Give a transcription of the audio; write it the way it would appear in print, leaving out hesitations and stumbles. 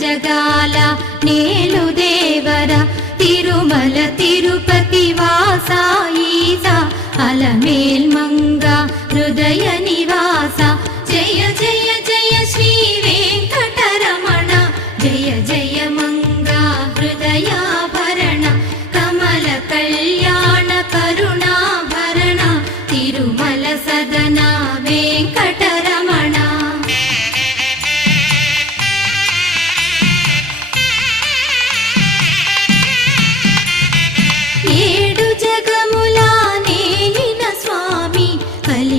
జగాల నేలు దేవర తిరుమల తిరుపతి వాసా ఈసా అలమేల్ మంగ హృదయ నివాస జయ జయ జయ శ్రీ వెంకటరమణ జయ జయ మంగ హృదయాభరణ కమల కళ్యాణ కరుణాభరణ తిరుమల సదనా